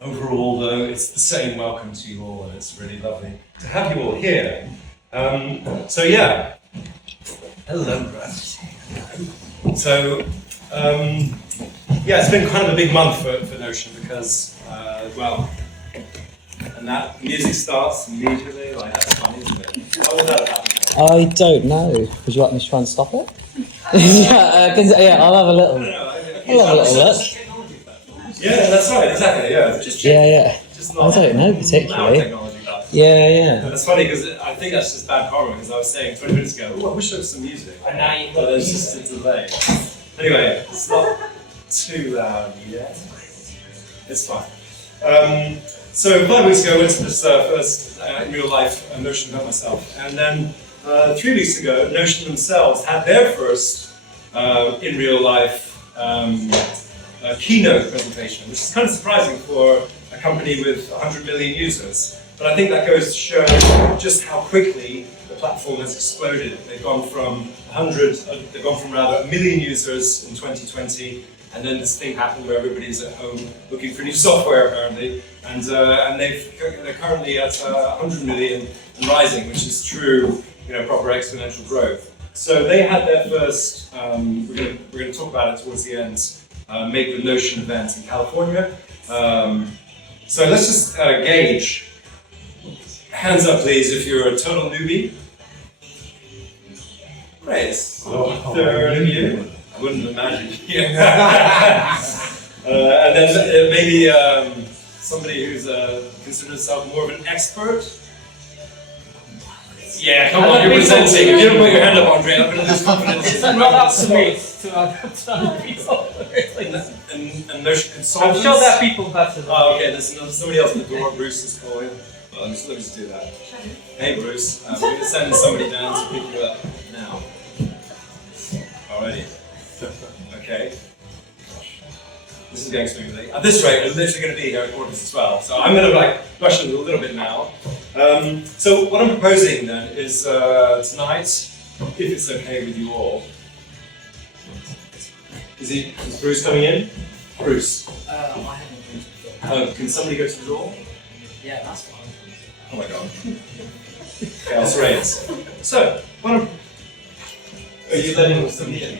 Overall, though, it's the same welcome to you all, and it's really lovely to have you all here. So yeah, hello, Brad. So yeah, it's been kind of a big month for Notion because, well, and that music starts immediately. Like that's funny, isn't it? How would that happen? I don't know. Would you like me to try and stop it? Yeah, I'll have a little. I'll have a little look. Yeah, that's right, exactly, yeah. Just I don't know particularly. Yeah. That's funny because I think that's just bad karma because I was saying 20 minutes ago, oh, I wish there was some music. And now you've got there's just a delay. Anyway, it's not too loud yet. It's fine. So 5 weeks ago I went to this first in real life Notion event myself. And then 3 weeks ago, Notion themselves had their first in real life keynote presentation, which is kind of surprising for a company with 100 million users. But I think that goes to show just how quickly the platform has exploded. They've gone from 1 million users in 2020, and then this thing happened where everybody's at home looking for new software apparently, and they're currently at 100 million and rising, which is true, proper exponential growth. So they had their first. We're going to talk about it towards the end. Make the Notion event in California. So let's just gauge. Hands up, please, if you're a total newbie. Great. Third of you. I wouldn't imagine. And then maybe somebody who's considered himself more of an expert. Yeah, come on, you're presenting. If you don't put your hand up, Andre, I'm going to lose confidence. It's not up to me to other people. And Notion consultants. I'm sure there are people better than Oh, okay, there's somebody else at the door. Bruce is calling. Well, let me just do that. Hey, Bruce. We're going to send somebody down to pick you up now. Alrighty. Okay. This is going smoothly. At this rate, we're literally going to be here at 11:45, so I'm going to rush it a little bit now. So what I'm proposing then is tonight, if it's okay with you all. Is Bruce coming in? Bruce. I haven't Can somebody go to the door? Yeah, that's fine. Oh my god. Chaos reigns. So, are you letting somebody in?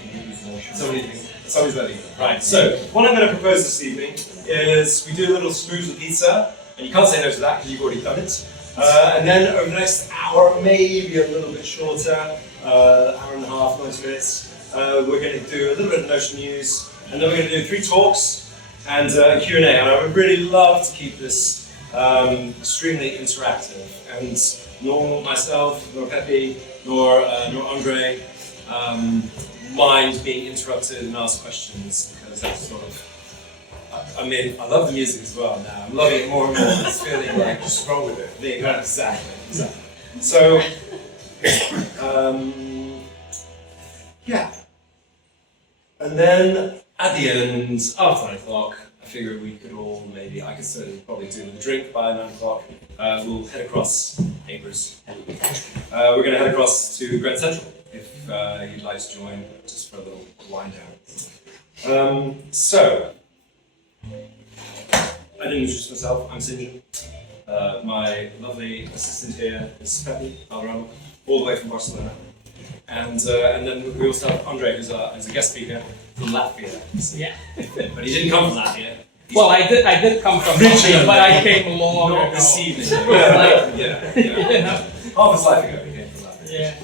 Somebody's letting in. Right, so what I'm going to propose this evening is we do a little screws and pizza, and you can't say no to that because you've already done it. And then over the next hour, maybe a little bit shorter, hour and a half, 90 minutes, we're going to do a little bit of Notion news, and then we're going to do 3 talks and a Q&A. And I would really love to keep this extremely interactive, and nor myself, nor Pepe, nor Andre mind being interrupted and asked questions, because that's sort of, I love the music as well now. I'm loving it more and more. It's feeling like just roll with it. Yeah, exactly. So, yeah. And then at the end, after 9 o'clock, I figured we could all I could certainly probably do a drink by 9 o'clock. We'll head across Neighbours. We're going to head across to Grand Central if you'd like to join, just for a little wind down. So, I didn't introduce myself. I'm St. John. My lovely assistant here is Pepe Valderrama, all the way from Barcelona. And then we also have Andre, who's a guest speaker from Latvia. Yeah. But he didn't come from Latvia. Well, I did come from Latvia, but I came along Not this evening. Yeah. Half his life ago he came from Latvia. Yeah.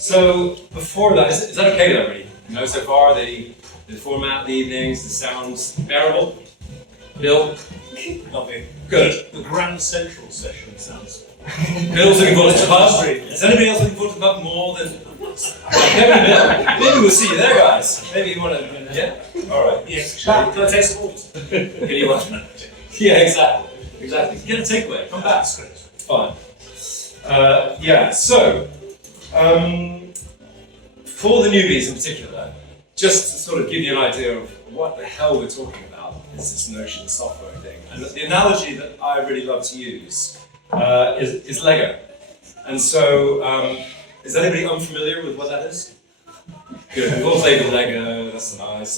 So before that, is that okay with everybody? So far the format, the evenings, the sounds bearable? Bill? Lovely. Good. The Grand Central session sounds. Bill's looking forward to the pub. Is anybody else looking forward to the pub more than Kevin and Bill? Maybe we'll see you there, guys. Maybe you want to. Yeah. All right. Yes. Can I take some orders? Can you watch? Yeah, exactly. Get a takeaway. Come back. Fine. Yeah. So, for the newbies in particular, just to sort of give you an idea of what the hell we're talking about is this Notion software thing. And the analogy that I really love to use is Lego. And so, is anybody unfamiliar with what that is? Good, we've all played with Lego, that's nice.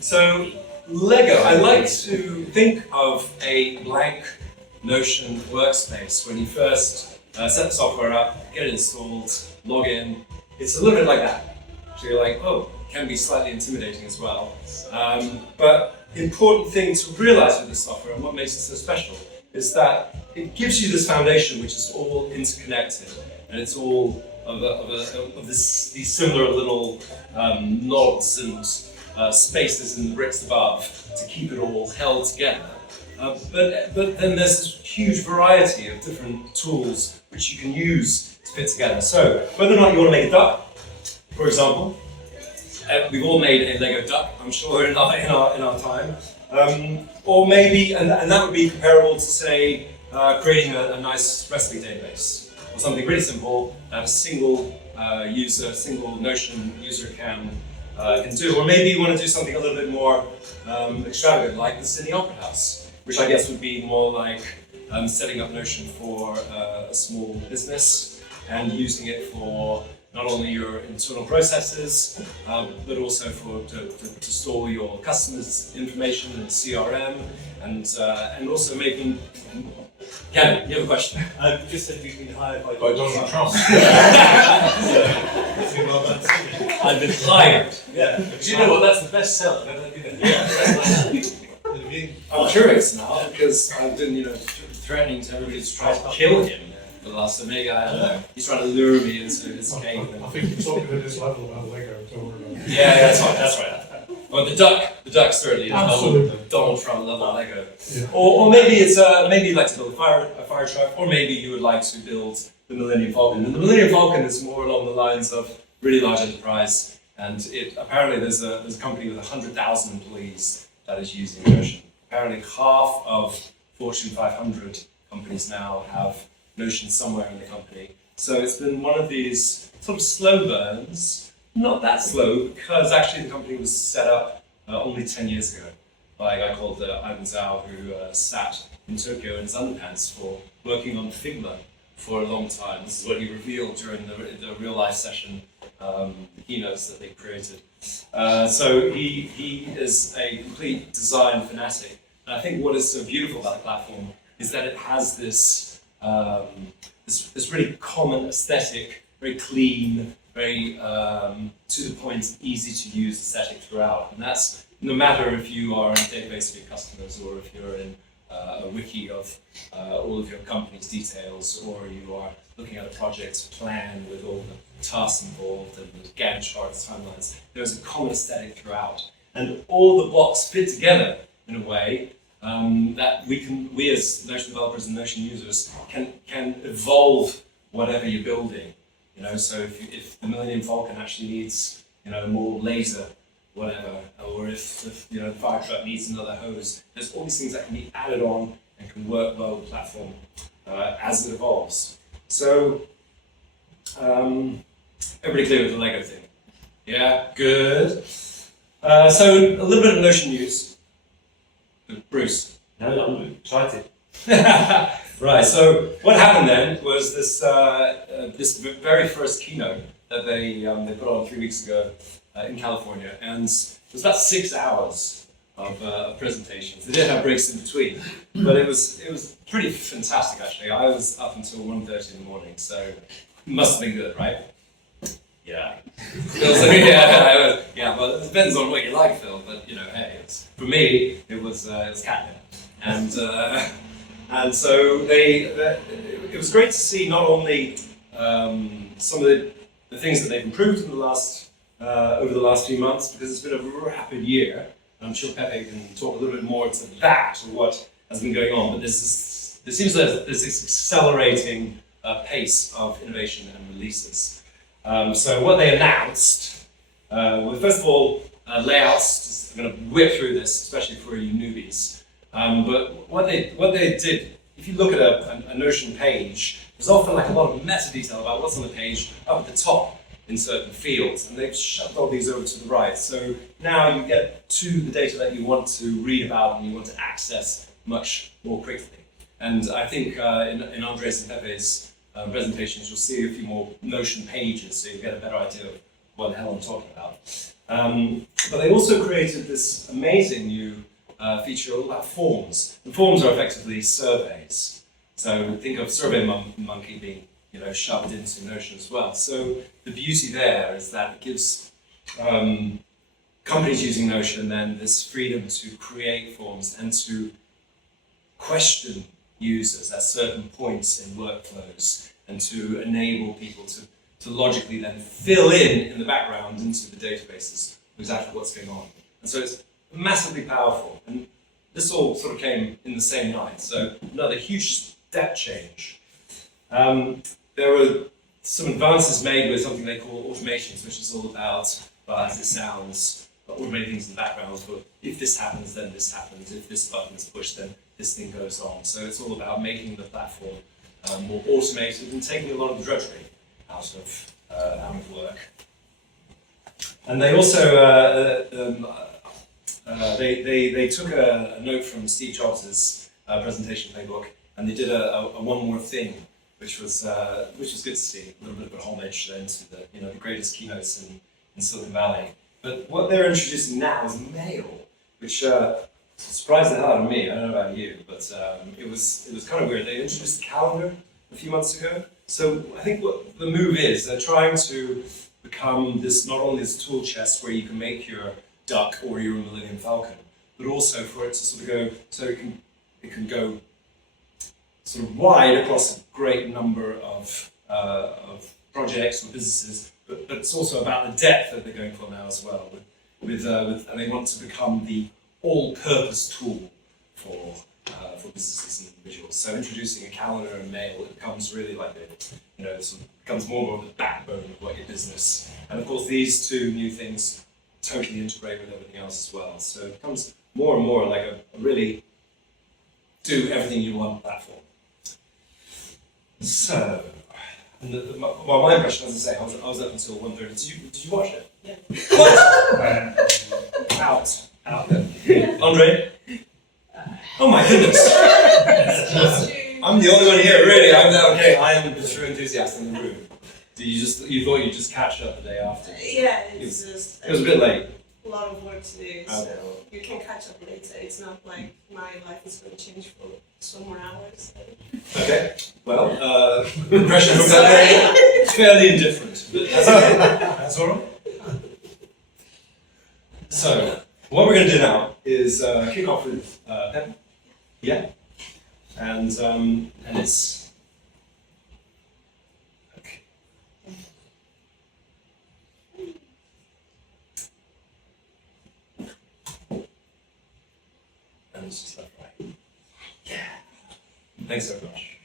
So Lego. I like to think of a blank Notion workspace when you first set the software up, get it installed, log in. It's a little bit like that. So you're like, oh, it can be slightly intimidating as well. But the important thing to realize with this software and what makes it so special is that it gives you this foundation which is all interconnected, and it's all of these similar little nods and spaces in the bricks above to keep it all held together. But then there's this huge variety of different tools which you can use to fit together. So whether or not you want to make a duck, for example, we've all made a Lego duck, I'm sure, in our time. Or maybe, and that would be comparable to, say, creating a nice recipe database, or something really simple that a single Notion user can do. Or maybe you want to do something a little bit more extravagant, like the Sydney Opera House, which I guess would be more like setting up Notion for a small business and using it for not only your internal processes, but also to store your customers' information in CRM, and also making. Gavin, you have a question? You just said you've been hired by Donald Trump. I've been hired. Yeah. Do you know what? That's the best seller. I'm curious now because I've been, threatening to everybody to try to kill him for the last. So maybe I don't know. He's trying to lure me into his cave. I think you're talking at this level about Lego. Don't worry about it. Yeah, that's right. Well, the duck certainly is Absolutely. Donald Trump level Lego. Yeah. Or maybe it's maybe you'd like to build a fire truck, or maybe you would like to build the Millennium Falcon. And the Millennium Falcon is more along the lines of really large enterprise, and apparently there's a company with 100,000 employees that is using Notion. Apparently half of Fortune 500 companies now have Notion somewhere in the company. So it's been one of these sort of slow burns. Not that slow, because actually the company was set up only 10 years ago by a guy called Ivan Zhao, who sat in Tokyo in his underpants for working on Figma for a long time. This is what he revealed during the real life session, the keynotes that they created. So he is a complete design fanatic. And I think what is so beautiful about the platform is that it has this really common aesthetic, very clean, very to the point, easy to use aesthetic throughout. And that's no matter if you are in a database of your customers, or if you're in a wiki of all of your company's details, or you are looking at a project plan with all the tasks involved and the Gantt charts, timelines. There's a common aesthetic throughout. And all the blocks fit together in a way that we as Notion developers and Notion users can evolve whatever you're building. So if the Millennium Falcon actually needs, more laser, whatever, or if the fire truck needs another hose, there's all these things that can be added on and can work well with the platform as it evolves. So, everybody clear with the Lego thing? Yeah, good. So a little bit of Notion news. Bruce. No, I'm excited. Right. So what happened then was this this very first keynote that they put on 3 weeks ago in California, and it was about 6 hours of presentations. They did have breaks in between, but it was pretty fantastic actually. I was up until 1:30 in the morning, so it must have been good, right? Yeah. Yeah. Well, it depends on what you like, Phil. But hey, for me, it was catnip, and so it was great to see not only some of the things that they've improved in the last over the last few months, because it's been a rapid year. I'm sure Pepe can talk a little bit more to that, or what has been going on. But there seems that there's this accelerating pace of innovation and releases. So what they announced, well, first of all, layouts. I'm going to whip through this, especially for you newbies. But what they did, if you look at a Notion page, there's often like a lot of meta detail about what's on the page up at the top in certain fields, and they've shoved all these over to the right. So now you get to the data that you want to read about and you want to access much more quickly. And I think in Andres and Pepe's presentations, you'll see a few more Notion pages, so you get a better idea of what the hell I'm talking about. But they also created this amazing new feature all about forms. And forms are effectively surveys. So think of SurveyMonkey being shoved into Notion as well. So the beauty there is that it gives companies using Notion then this freedom to create forms and to question users at certain points in workflows and to enable people to logically then fill in the background into the databases exactly what's going on. And so it's massively powerful. And this all sort of came in the same night. So another huge step change. There were some advances made with something they call automations, which is all about, well, as it sounds, automating things in the background. But if this happens, then this happens. If this button is pushed, then this thing goes on. So it's all about making the platform more automated and taking a lot of the drudgery out of work. And they also they took a note from Steve Jobs' presentation playbook, and they did a one more thing, which was good to see. A little bit of a homage then to the greatest keynotes in Silicon Valley. But what they're introducing now is mail, which surprised the hell out of me. I don't know about you, but it was kind of weird. They introduced the calendar a few months ago. So I think what the move is, they're trying to become this, not only this tool chest where you can make your duck or your Millennium Falcon, but also for it to sort of go, so it can go sort of wide across a great number of projects or businesses, but it's also about the depth that they're going for now as well. And they want to become the all-purpose tool for businesses and individuals. So introducing a calendar and mail, it becomes really like it sort of becomes more of the backbone of what your business. And of course, these two new things totally integrate with everything else as well. So it becomes more and more like a really do everything you want platform. So, and my impression, as I say, I was up until 1:30. Did you watch it? Yeah. What? Out. Andre? Oh my goodness! I'm the only one here, really. I am the true enthusiast in the room. You thought you'd just catch up the day after? Yeah, It was just a bit late. a lot of work to do, so Okay. you can catch up later. It's not like my life is going to change for some more hours. So. Okay. Well, impression from that fairly indifferent, but that's okay. That's all right. So, what we're going to do now is kick off with Pep. Yeah. And it's okay. And it's just left, right. Yeah. Thanks so much.